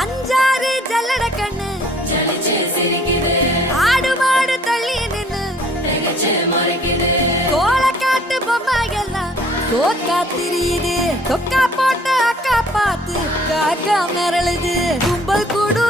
அஞ்சாறு ஜல்லட கண்ணு ஆடு மாடு தள்ளி நின்னு கோலக்காட்டு பொம்மைகள்லாம் தோக்கா திரியுது தொக்கா போட்ட அக்கா பார்த்து காக்கா மிரளுது கும்பல் கூடு